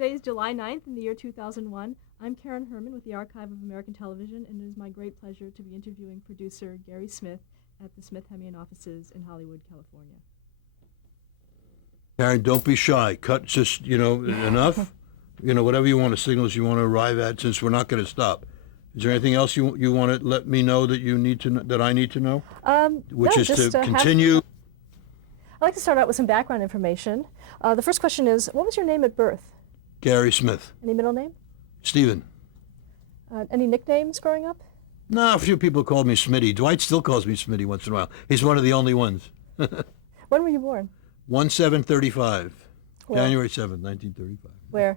Today is July 9th in the year 2001. I'm Karen Herman with the Archive of American Television, and it is my great pleasure to be interviewing producer Gary Smith at the Smith-Hemian offices in Hollywood, California. Karen, don't be shy. Cut just, enough. Whatever you want to signals you want to arrive at, since we're not going to stop. Is there anything else you want to let me know that you need to that I need to know? Which is to continue. I'd like to start out with some background information. The first question is, what was your name at birth? Gary Smith. Any middle name? Stephen. Any nicknames growing up? No, a few people called me Smitty. Dwight still calls me Smitty once in a while. He's one of the only ones. When were you born? 1/7/35. Where? January 7th, 1935. Where?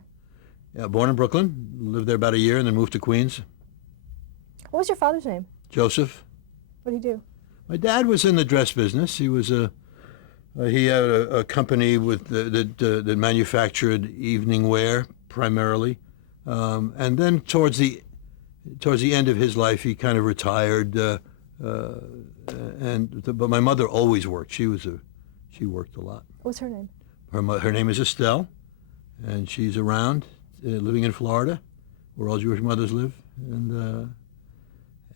Yeah, born in Brooklyn. Lived there about a year and then moved to Queens. What was your father's name? Joseph. What did he do? My dad was in the dress business. He was he had a company that manufactured evening wear primarily, and then towards the end of his life, he kind of retired. But my mother always worked. She worked a lot. What's her name? Her name is Estelle, and she's around, living in Florida, where all Jewish mothers live,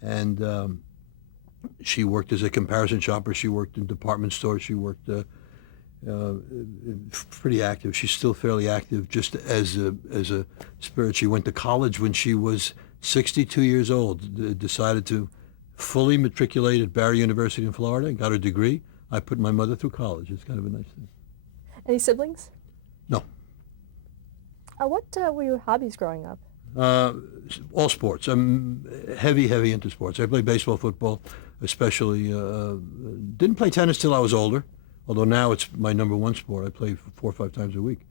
and she worked as a comparison shopper. She worked in department stores. She worked pretty active. She's still fairly active, just as a spirit. She went to college when she was 62 years old. Decided to fully matriculate at Barry University in Florida and got her degree. I put my mother through college. It's kind of a nice thing. Any siblings? No. What were your hobbies growing up? All sports. I'm heavy into sports. I played baseball, football, especially. Didn't play tennis till I was older, although now it's my number one sport. I play 4 or 5 times a week.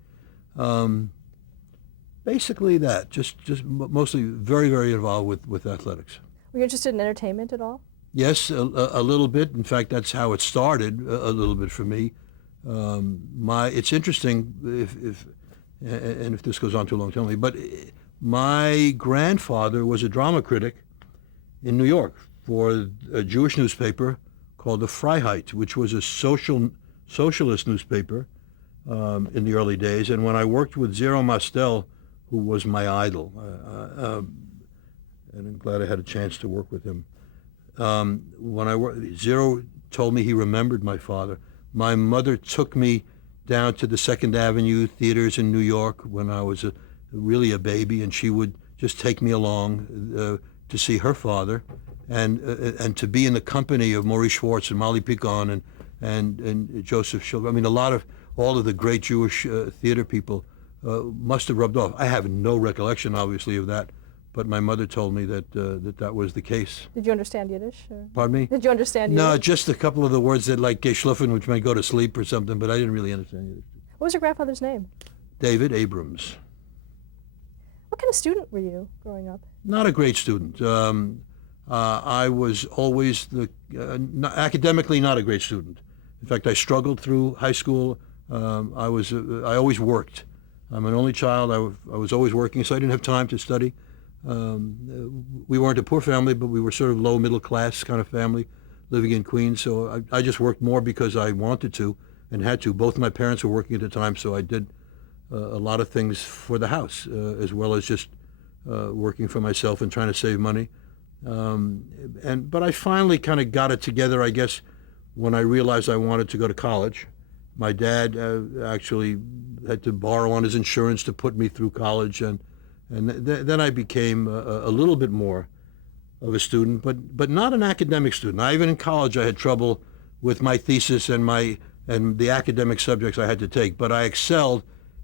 Basically that. Just mostly very involved with athletics. Were you interested in entertainment at all? Yes, a little bit. In fact, that's how it started. A little bit for me. It's interesting if this goes on too long, tell me. But my grandfather was a drama critic in New York for a Jewish newspaper called the Freiheit, which was a socialist newspaper in the early days. And when I worked with Zero Mostel, who was my idol, and I'm glad I had a chance to work with him. Zero told me he remembered my father. My mother took me down to the Second Avenue theaters in New York when I was really a baby, and she would just take me along to see her father, and to be in the company of Maurice Schwartz and Molly Picon and Joseph Schilger. I mean, all of the great Jewish theater people must have rubbed off. I have no recollection, obviously, of that. But my mother told me that was the case. Did you understand Yiddish? Or? Pardon me? Did you understand Yiddish? No, just a couple of the words that like geschlafen, which meant go to sleep or something, but I didn't really understand Yiddish. What was your grandfather's name? David Abrams. What kind of student were you growing up? Not a great student. I was always academically not a great student. In fact, I struggled through high school. I always worked. I'm an only child. I was always working, so I didn't have time to study. We weren't a poor family, but we were sort of low middle class kind of family living in Queens. So I just worked more because I wanted to and had to. Both my parents were working at the time, so I did a lot of things for the house, as well as just working for myself and trying to save money. But I finally kind of got it together, I guess, when I realized I wanted to go to college. My dad actually had to borrow on his insurance to put me through college, and then I became a little bit more of a student, but not an academic student. Even in college, I had trouble with my thesis and the academic subjects I had to take. But I excelled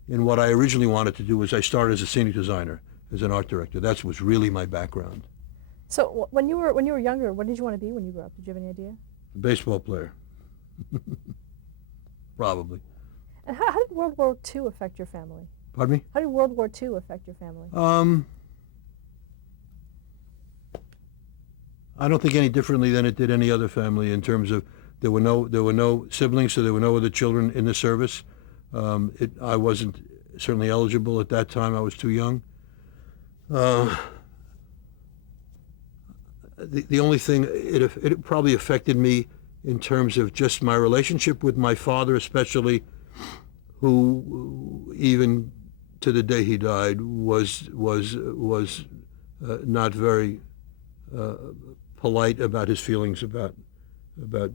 in what I originally wanted to do. Was I started as a scenic designer, as an art director. That was really my background. So when you were younger, what did you want to be when you grew up? Did you have any idea? A baseball player, probably. And how did World War II affect your family? Pardon me? How did World War II affect your family? I don't think any differently than it did any other family in terms of there were no siblings, so there were no other children in the service. I wasn't certainly eligible at that time. I was too young. The only thing it probably affected me in terms of just my relationship with my father, especially, who even to the day he died was not very polite about his feelings about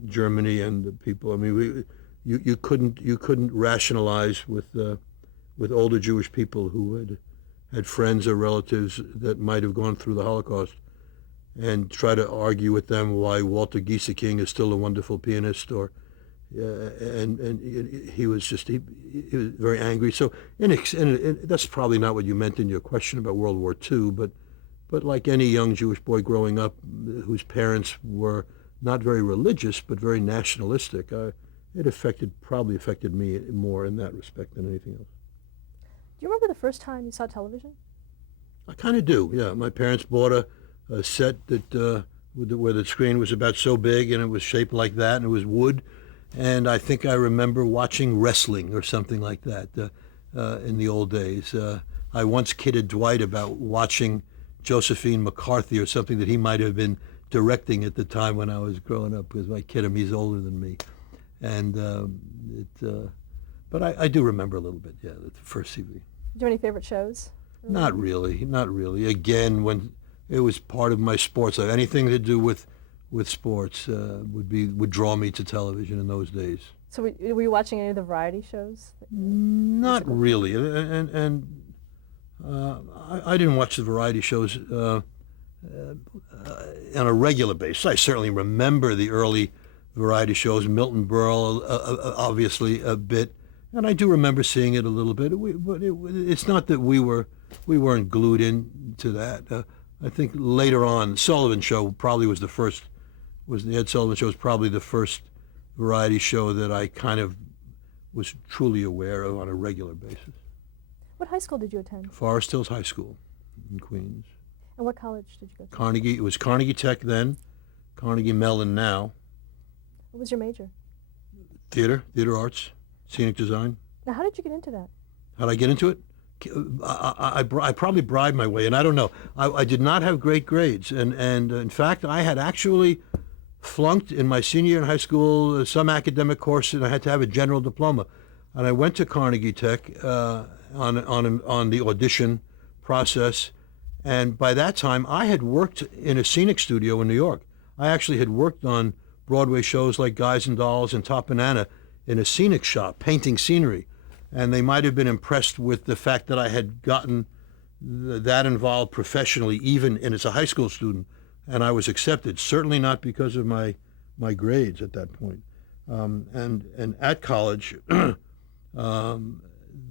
Germany and the people. I mean, you couldn't rationalize with older Jewish people who had friends or relatives that might have gone through the Holocaust, and try to argue with them why Walter Gieseking is still a wonderful pianist, or and he was very angry. So and that's probably not what you meant in your question about World War II, but like any young Jewish boy growing up whose parents were not very religious but very nationalistic, it probably affected me more in that respect than anything else. Do you remember the first time you saw television? I kind of do, yeah. My parents bought a set that where the screen was about so big and it was shaped like that and it was wood, and I think I remember watching wrestling or something like that in the old days. I once kidded Dwight about watching Josephine McCarthy or something that he might have been directing at the time when I was growing up, because I kid him, he's older than me. And but I do remember a little bit, yeah, the first TV. Do you have any favorite shows? Not really. Again, when it was part of my sports, anything to do with sports would draw me to television in those days. So were you watching any of the variety shows? Not really, and I didn't watch the variety shows on a regular basis. I certainly remember the early variety shows, Milton Berle, obviously a bit, and I do remember seeing it a little bit. But it's not that we weren't glued into that. I think later on, Sullivan Show probably was the first. The Ed Sullivan Show was probably the first variety show that I kind of was truly aware of on a regular basis. What high school did you attend? Forest Hills High School in Queens. And what college did you go to? Carnegie. It was Carnegie Tech then, Carnegie Mellon now. What was your major? Theater arts, scenic design. Now, how did you get into that? How did I get into it? I probably bribed my way, and I don't know. I did not have great grades, and in fact, I had actually flunked in my senior year in high school some academic course, and I had to have a general diploma. And I went to Carnegie Tech on the audition process, and by that time, I had worked in a scenic studio in New York. I actually had worked on Broadway shows like Guys and Dolls and Top Banana in a scenic shop, painting scenery. And they might have been impressed with the fact that I had gotten that involved professionally, even as a high school student, and I was accepted. Certainly not because of my grades at that point. And at college,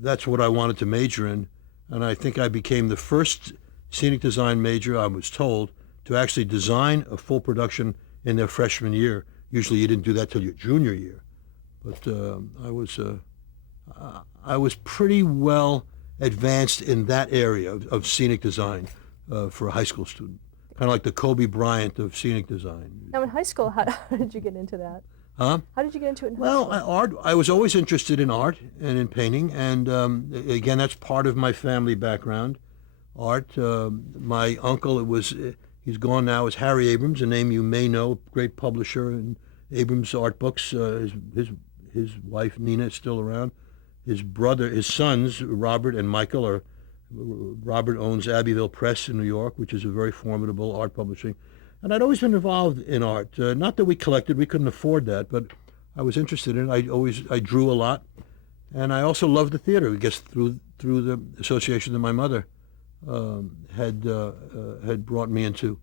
that's what I wanted to major in, and I think I became the first scenic design major, I was told, to actually design a full production in their freshman year. Usually you didn't do that till your junior year, but I was pretty well advanced in that area of scenic design for a high school student, kind of like the Kobe Bryant of scenic design. Now, in high school, how did you get into that? Huh? How did you get into it in high school? Art. I was always interested in art and in painting, and again, that's part of my family background. Art. My uncle, he's gone now, is Harry Abrams, a name you may know, great publisher in Abrams Art Books. His wife Nina is still around. His sons Robert and Michael Robert owns Abbeville Press in New York, which is a very formidable art publishing. And I'd always been involved in art. Not that we collected, we couldn't afford that, but I was interested in it. I drew a lot, and I also loved the theater. I guess through the association that my mother had brought me into,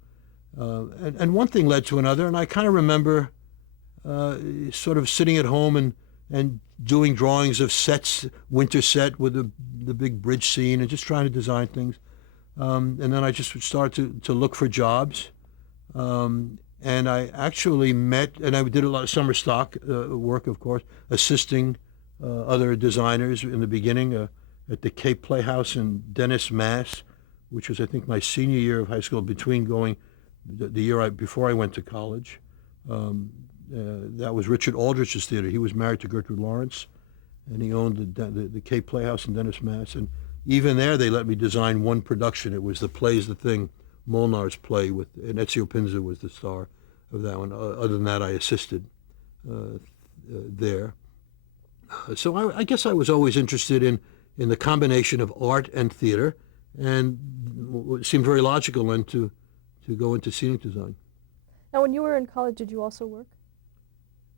and one thing led to another. And I kind of remember sort of sitting at home and doing drawings of sets, winter set with the big bridge scene, and just trying to design things. And then I just started to look for jobs. And I actually met, and I did a lot of summer stock work, of course, assisting other designers in the beginning at the Cape Playhouse in Dennis, Mass., which was, I think, my senior year of high school, between going the year before I went to college. That was Richard Aldrich's theater. He was married to Gertrude Lawrence, and he owned the Cape Playhouse in Dennis, Mass. And even there, they let me design one production. It was The Play's the Thing, Molnar's play, and Ezio Pinza was the star of that one. Other than that, I assisted there. So I guess I was always interested in the combination of art and theater, and it seemed very logical then to go into scenic design. Now, when you were in college, did you also work?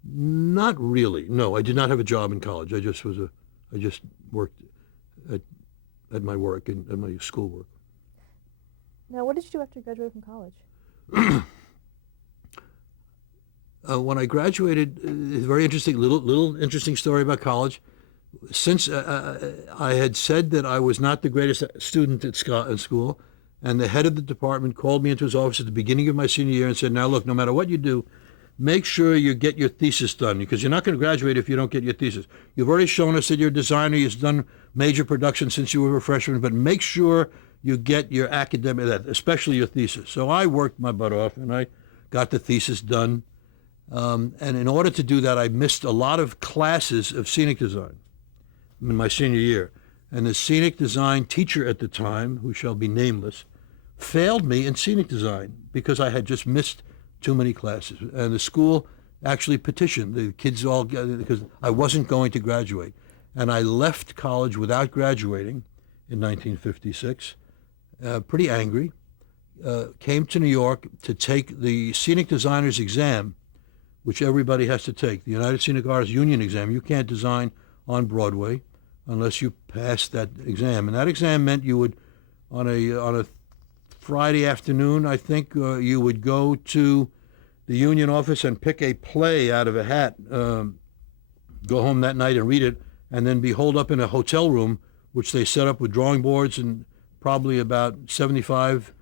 Not really. No, I did not have a job in college. I just worked at my work and at my schoolwork. Now, what did you do after you graduated from college? When I graduated, very interesting, little interesting story about college. Since I had said that I was not the greatest student at school, and the head of the department called me into his office at the beginning of my senior year and said, now look, no matter what you do, make sure you get your thesis done, because you're not going to graduate if you don't get your thesis. You've already shown us that you're a designer, you've done major production since you were a freshman, but make sure you get your academic, especially your thesis. So I worked my butt off, and I got the thesis done. And in order to do that, I missed a lot of classes of scenic design in my senior year. And the scenic design teacher at the time, who shall be nameless, failed me in scenic design because I had just missed too many classes. And the school actually petitioned the kids all, because I wasn't going to graduate. And I left college without graduating in 1956, pretty angry, came to New York to take the scenic designer's exam, which everybody has to take, the United Scenic Artists Union exam. You can't design on Broadway unless you pass that exam. And that exam meant you would, on a Friday afternoon, I think, you would go to the union office and pick a play out of a hat, go home that night and read it, and then be holed up in a hotel room, which they set up with drawing boards and probably about 75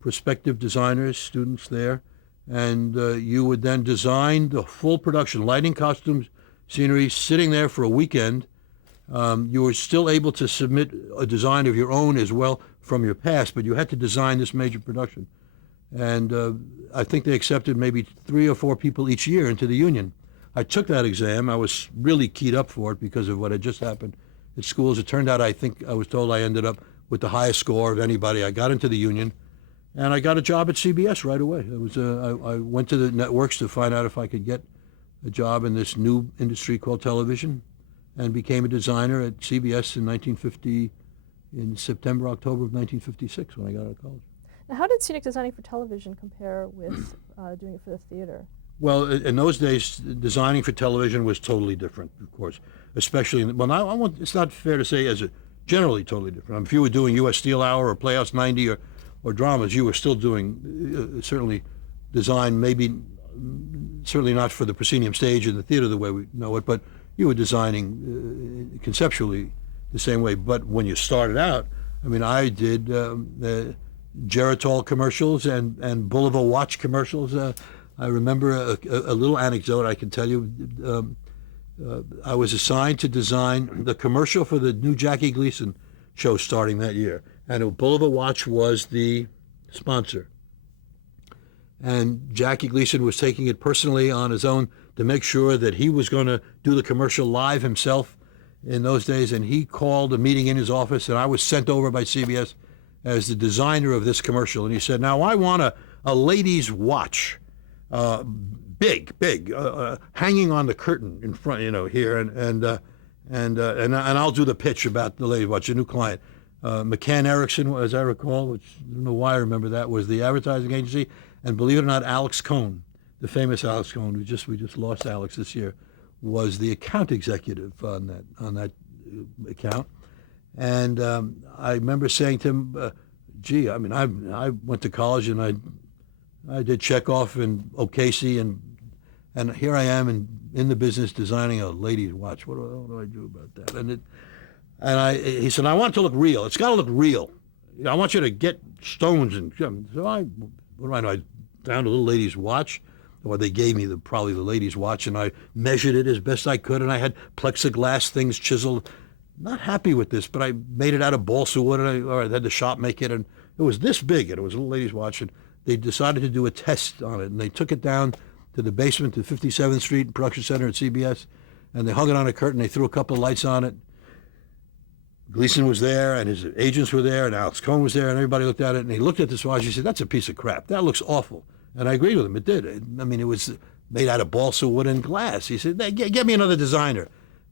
prospective designers, students there. And you would then design the full production, lighting, costumes, scenery, sitting there for a weekend. You were still able to submit a design of your own as well from your past, but you had to design this major production. And I think they accepted maybe 3 or 4 people each year into the union. I took that exam. I was really keyed up for it because of what had just happened at schools. It turned out, I think I was told I ended up with the highest score of anybody. I got into the union, and I got a job at CBS right away. I went to the networks to find out if I could get a job in this new industry called television, and became a designer at CBS in September, October of 1956 when I got out of college. Now, how did scenic designing for television compare with doing it for the theater? Well, in those days, designing for television was totally different, of course, especially it's not fair to say generally totally different. I mean, if you were doing U.S. Steel Hour or Playhouse 90 or dramas, you were still doing certainly design, maybe certainly not for the proscenium stage and the theater the way we know it, but you were designing conceptually the same way. But when you started out, I mean, I did Geritol commercials and Bulova watch commercials. I remember a little anecdote I can tell you. I was assigned to design the commercial for the new Jackie Gleason show starting that year, and Bulova watch was the sponsor. And Jackie Gleason was taking it personally on his own to make sure that he was going to do the commercial live himself in those days, and he called a meeting in his office, and I was sent over by CBS as the designer of this commercial. And he said, now I want a lady's watch, big, hanging on the curtain in front, here, and I'll do the pitch about the lady's watch, a new client. McCann Erickson, as I recall, which I don't know why I remember that, was the advertising agency, and believe it or not, Alex Cohn, the famous Alex Cohn, we just lost Alex this year, was the account executive on that account. And I remember saying to him, gee, I mean, I went to college and I did Chekhov and O'Casey, and here I am in the business designing a lady's watch. What do I do about that? He said, I want it to look real. It's got to look real. I want you to get stones. So I found a little lady's watch. Or they gave me probably the lady's watch, and I measured it as best I could, and I had plexiglass things chiseled. Not happy with this, but I made it out of balsa wood, and I had the shop make it, and it was this big, and it was a little lady's watch, and they decided to do a test on it, and they took it down to the basement to 57th Street Production Center at CBS, and they hung it on a curtain. They threw a couple of lights on it. Gleason was there, and his agents were there, and Alex Cohn was there, and everybody looked at it, and he looked at this watch. He said, that's a piece of crap. That looks awful. And I agreed with him. It did. I mean, it was made out of balsa wood and glass. He said, get me another designer.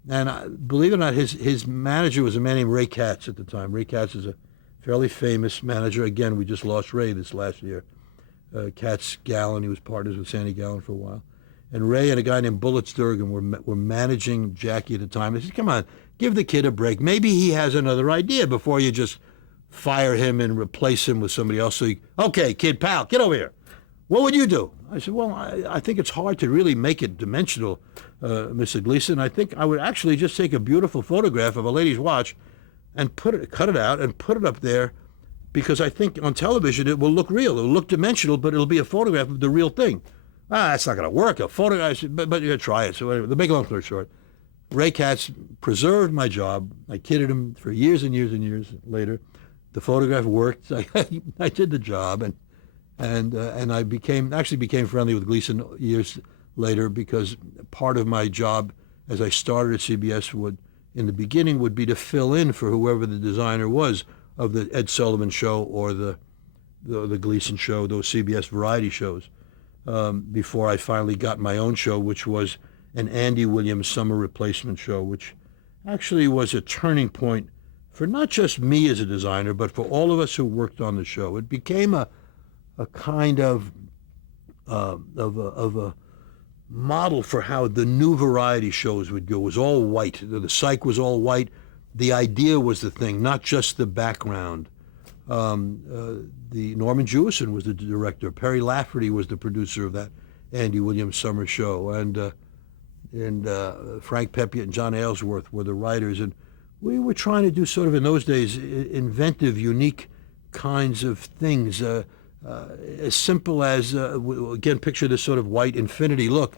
And believe it or not, his manager was a man named Ray Katz at the time. Ray Katz is a fairly famous manager. Again, we just lost Ray this last year. Katz Gallen, he was partners with Sandy Gallen for a while. And Ray and a guy named Bullets Durgan were managing Jackie at the time. They said, come on, give the kid a break. Maybe he has another idea before you just fire him and replace him with somebody else. So okay, kid, pal, get over here. What would you do? I said, well, I think it's hard to really make it dimensional, Mr. Gleason. I think I would actually just take a beautiful photograph of a lady's watch and cut it out and put it up there, because I think on television it will look real. It will look dimensional, but it'll be a photograph of the real thing. That's not going to work. A photograph, but you're going to try it. So anyway, the big long story short, Ray Katz preserved my job. I kidded him for years and years and years later. The photograph worked. I did the job, and I became friendly with Gleason years later, because part of my job as I started at CBS in the beginning would be to fill in for whoever the designer was of the Ed Sullivan Show or the Gleason Show, those CBS variety shows, before I finally got my own show, which was an Andy Williams summer replacement show, which actually was a turning point for not just me as a designer, but for all of us who worked on the show. It became a kind of a model for how the new variety shows would go. It was all white. The psych was all white. The idea was the thing, not just the background. The Norman Jewison was the director. Perry Lafferty was the producer of that Andy Williams summer show, and Frank Pepiot and John Aylesworth were the writers. And we were trying to do sort of, in those days, inventive, unique kinds of things. As simple as, again, picture this sort of white infinity look.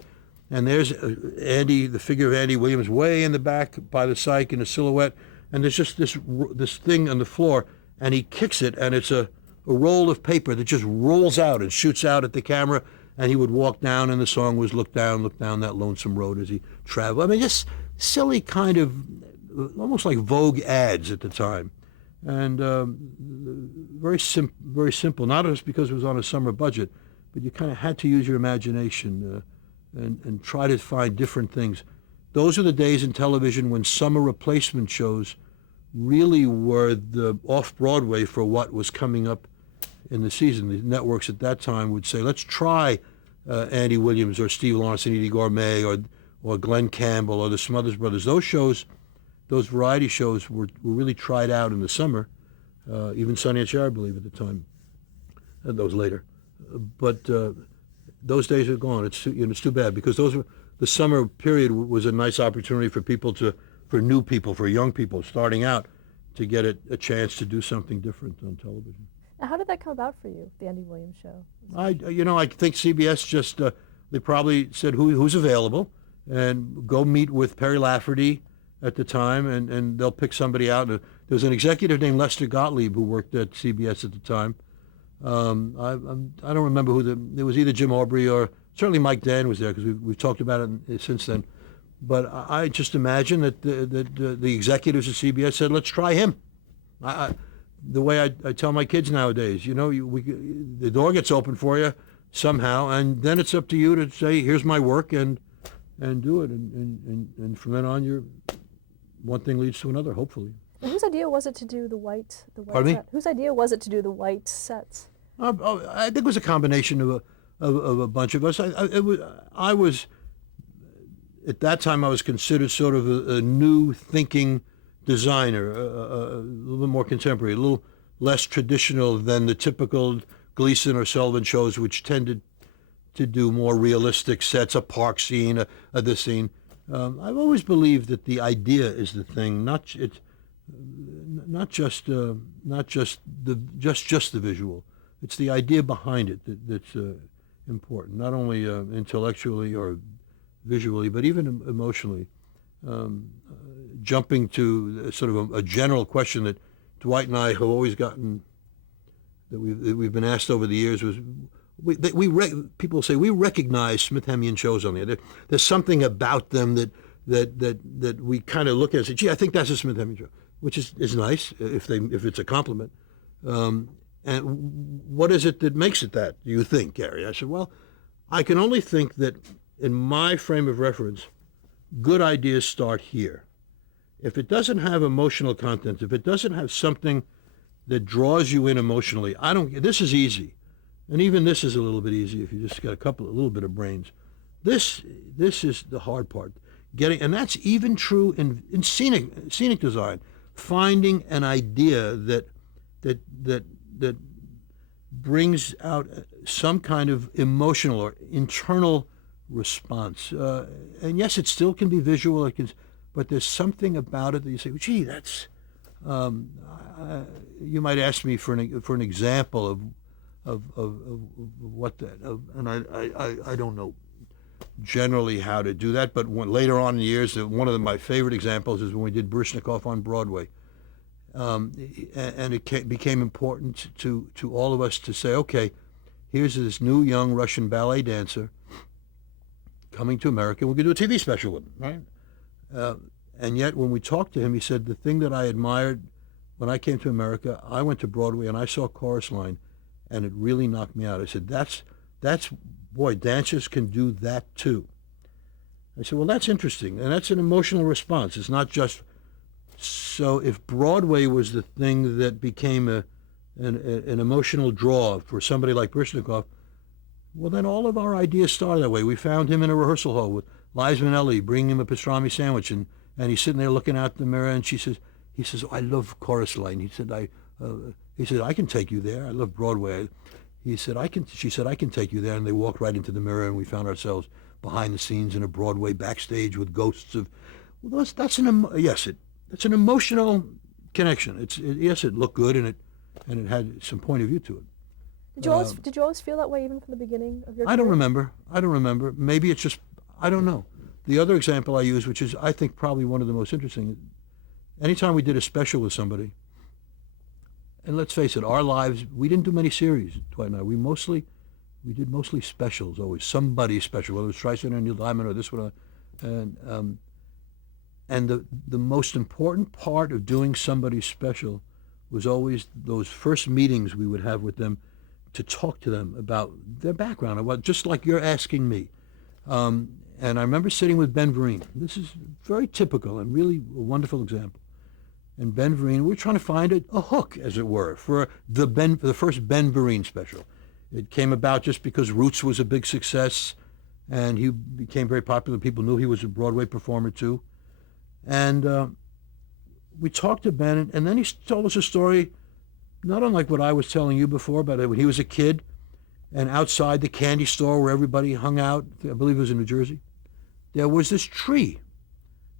And there's Andy, the figure of Andy Williams, way in the back by the psych in a silhouette. And there's just this thing on the floor, and he kicks it, and it's a roll of paper that just rolls out and shoots out at the camera. And he would walk down, and the song was look down that lonesome road as he traveled. I mean, just silly kind of, almost like Vogue ads at the time. And very simple, not just because it was on a summer budget, but you kind of had to use your imagination and try to find different things. Those are the days in television when summer replacement shows really were the off-Broadway for what was coming up in the season. The networks at that time would say, let's try Andy Williams or Steve Lawrence and Edie Gourmet or Glenn Campbell or the Smothers Brothers. Those shows, those variety shows were really tried out in the summer. Even Sonny and Cher, I believe, at the time. Those later. But those days are gone. It's too bad, because the summer period was a nice opportunity for for new people, for young people starting out, to get a chance to do something different on television. Now, how did that come about for you, the Andy Williams show? I think CBS just, they probably said who's available, and go meet with Perry Lafferty at the time, and they'll pick somebody out. There was an executive named Lester Gottlieb who worked at CBS at the time. I don't remember it was either Jim Aubrey or certainly Mike Dan was there, because we've talked about it since then. But I just imagine that the executives at CBS said, let's try him. The way I tell my kids nowadays, the door gets open for you somehow, and then it's up to you to say, here's my work, and do it. And from then on, one thing leads to another, hopefully. And whose idea was it to do the white Pardon me? set? Whose idea was it to do the white sets? I think it was a combination of a bunch of us. I was at that time, I was considered sort of a new thinking designer, a little bit more contemporary, a little less traditional than the typical Gleason or Sullivan shows, which tended to do more realistic sets, a park scene, this scene. I've always believed that the idea is the thing, not just the visual. It's the idea behind it that's important, not only intellectually or visually, but even emotionally. Jumping to sort of a general question that Dwight and I have always gotten, that we've been asked over the years, was people say we recognize Smith Hemian shows on there. There's something about them that we kind of look at and say, gee, I think that's a Smith Hemian show, which is nice if it's a compliment. And what is it that makes it that, do you think, Gary? I said, well, I can only think that in my frame of reference, good ideas start here. If it doesn't have emotional content, if it doesn't have something that draws you in emotionally, this is easy. And even this is a little bit easy if you just got a little bit of brains. This is the hard part. And that's even true in scenic design. Finding an idea that brings out some kind of emotional or internal response. And yes, it still can be visual, but there's something about it that you say, gee, that's. You might ask me for an example of what that, and I don't know generally how to do that, but later on in the years, one of my favorite examples is when we did Baryshnikov on Broadway. And it became important to all of us to say, okay, here's this new young Russian ballet dancer coming to America. We're going to do a TV special with him, right? And yet when we talked to him, he said, the thing that I admired when I came to America, I went to Broadway and I saw Chorus Line, and it really knocked me out. I said, that's boy, dancers can do that too. I said, well, that's interesting, and that's an emotional response. It's not just. So if Broadway was the thing that became an emotional draw for somebody like Baryshnikov, well, then all of our ideas started that way. We found him in a rehearsal hall with Liza Minnelli, bringing him a pastrami sandwich, and he's sitting there looking out the mirror, and he says, oh, I love Chorus Line. He said, I can take you there. I love Broadway. She said, I can take you there. And they walked right into the mirror, and we found ourselves behind the scenes in a Broadway backstage with ghosts of. Well, that's an emotional connection. Yes, it looked good, and it had some point of view to it. Did you always feel that way even from the beginning of your career? I don't remember. Maybe it's just, I don't know. The other example I use, which is I think probably one of the most interesting, anytime we did a special with somebody, and let's face it, our lives, we didn't do many series, Dwight and I. We did mostly specials always, somebody special, whether it was Streisand or Neil Diamond or this one. And the most important part of doing somebody special was always those first meetings we would have with them to talk to them about their background, about just like you're asking me. And I remember sitting with Ben Vereen. This is very typical and really a wonderful example. And Ben Vereen, we were trying to find a hook, as it were, for the first Ben Vereen special. It came about just because Roots was a big success, and he became very popular. People knew he was a Broadway performer too. And we talked to Ben, and then he told us a story, not unlike what I was telling you before, about when he was a kid, and outside the candy store where everybody hung out, I believe it was in New Jersey, there was this tree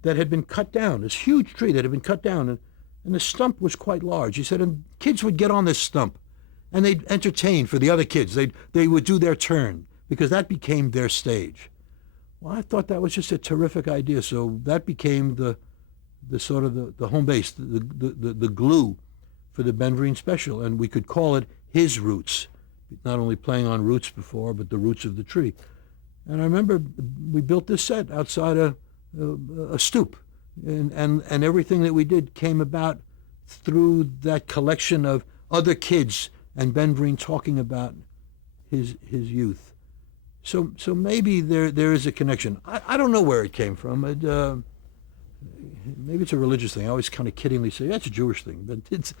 that had been cut down, this huge tree that had been cut down, and the stump was quite large. He said, and kids would get on this stump, and they'd entertain for the other kids. They would do their turn, because that became their stage. Well, I thought that was just a terrific idea, so that became the sort of the home base, the glue for the Ben Vereen special, and we could call it His Roots, not only playing on roots before, but the roots of the tree. And I remember we built this set outside a stoop, and everything that we did came about through that collection of other kids and Ben Vereen talking about his youth. So maybe there is a connection. I don't know where it came from. Maybe it's a religious thing. I always kind of kiddingly say that's a Jewish thing, but it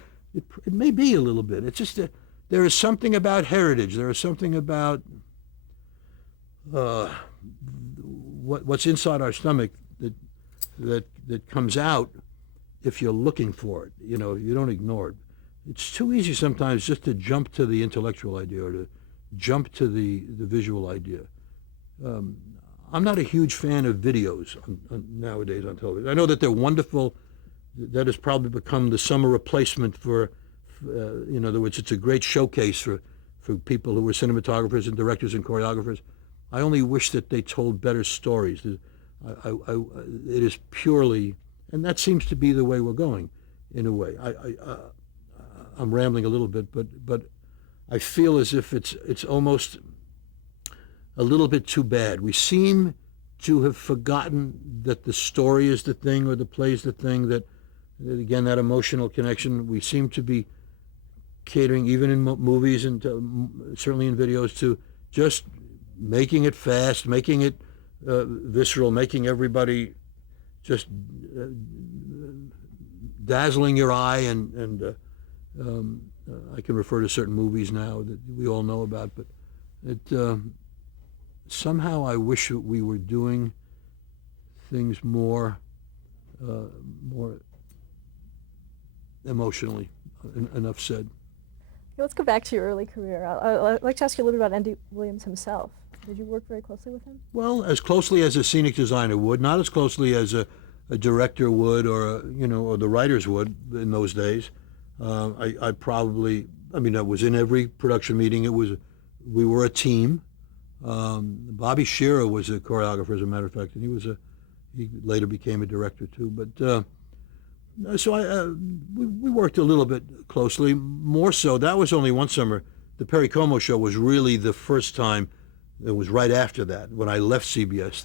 may be a little bit. It's just there is something about heritage. There is something about what's inside our stomach that comes out if you're looking for it. You know, you don't ignore it. It's too easy sometimes just to jump to the intellectual idea or to jump to the visual idea. I'm not a huge fan of videos nowadays on television. I know that they're wonderful. That has probably become the summer replacement for in other words, it's a great showcase for people who are cinematographers and directors and choreographers. I only wish that they told better stories. It is purely, and that seems to be the way we're going, in a way. I'm rambling a little bit, but I feel as if it's almost a little bit too bad. We seem to have forgotten that the story is the thing or the play is the thing, that again, that emotional connection. We seem to be catering, even in movies and certainly in videos, to just making it fast, making it visceral, making everybody just dazzling your eye, and I can refer to certain movies now that we all know about, but it somehow I wish that we were doing things more emotionally. Enough said. Let's go back to your early career. I'd like to ask you a little bit about Andy Williams himself. Did you work very closely with him? Well, as closely as a scenic designer would, not as closely as a director would, or or the writers would in those days. I probably, I mean, I was in every production meeting. We were a team. Bobby Shearer was a choreographer, as a matter of fact, and he later became a director too. But so we worked a little bit closely, more so. That was only one summer. The Perry Como show was really the first time. It was right after that, when I left CBS,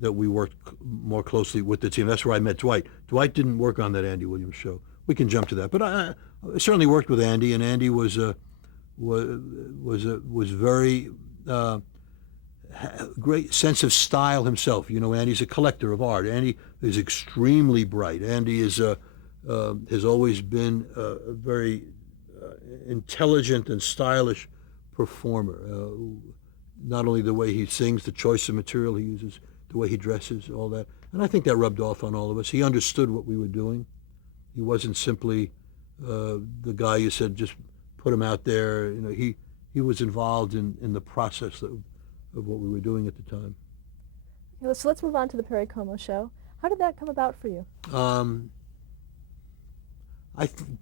that we worked more closely with the team. That's where I met Dwight. Dwight didn't work on that Andy Williams show. We can jump to that, but I certainly worked with Andy, and Andy was very great sense of style himself. Andy's a collector of art. Andy is extremely bright. Andy has always been a very intelligent and stylish performer. Not only the way he sings, the choice of material he uses, the way he dresses, all that. And I think that rubbed off on all of us. He understood what we were doing. He wasn't simply the guy you said, just put him out there. He was involved in the process of what we were doing at the time. Okay, so let's move on to the Perry Como show. How did that come about for you?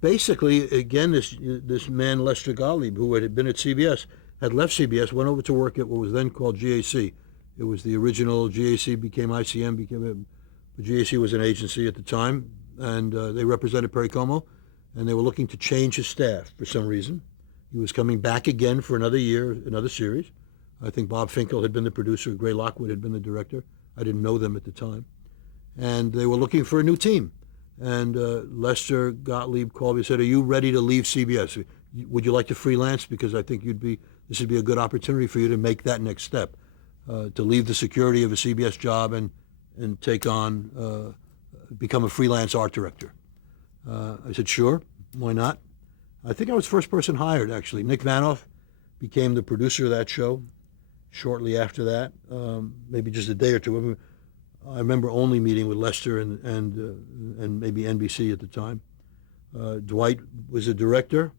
Basically, again, this man, Lester Gottlieb, who had been at CBS, had left CBS, went over to work at what was then called GAC. It was the original GAC, became ICM, but GAC was an agency at the time, and they represented Perry Como, and they were looking to change his staff for some reason. He was coming back again for another year, another series. I think Bob Finkel had been the producer, Gray Lockwood had been the director. I didn't know them at the time. And they were looking for a new team. And Lester Gottlieb called me and said, "Are you ready to leave CBS? Would you like to freelance? Because I think this would be a good opportunity for you to make that next step, to leave the security of a CBS job and take on, become a freelance art director." I said, "Sure, why not?" I think I was the first person hired, actually. Nick Vanoff became the producer of that show shortly after that, maybe just a day or two. I remember only meeting with Lester and maybe NBC at the time. Dwight was a director.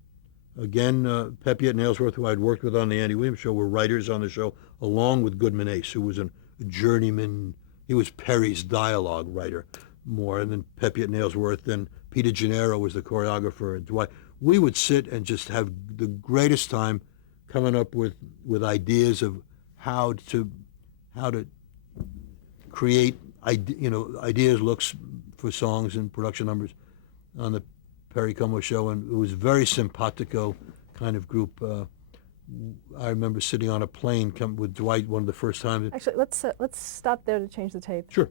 Again, Pepe and Nailsworth, who I'd worked with on the Andy Williams show, were writers on the show, along with Goodman Ace, who was a journeyman. He was Perry's dialogue writer more, and then Pepe at Nailsworth, and Peter Gennaro was the choreographer, and Dwight. We would sit and just have the greatest time coming up with ideas of how to create ideas, looks for songs and production numbers on the Perry Como show, and it was very simpatico kind of group. I remember sitting on a plane with Dwight one of the first times. Actually, let's stop there to change the tape. Sure.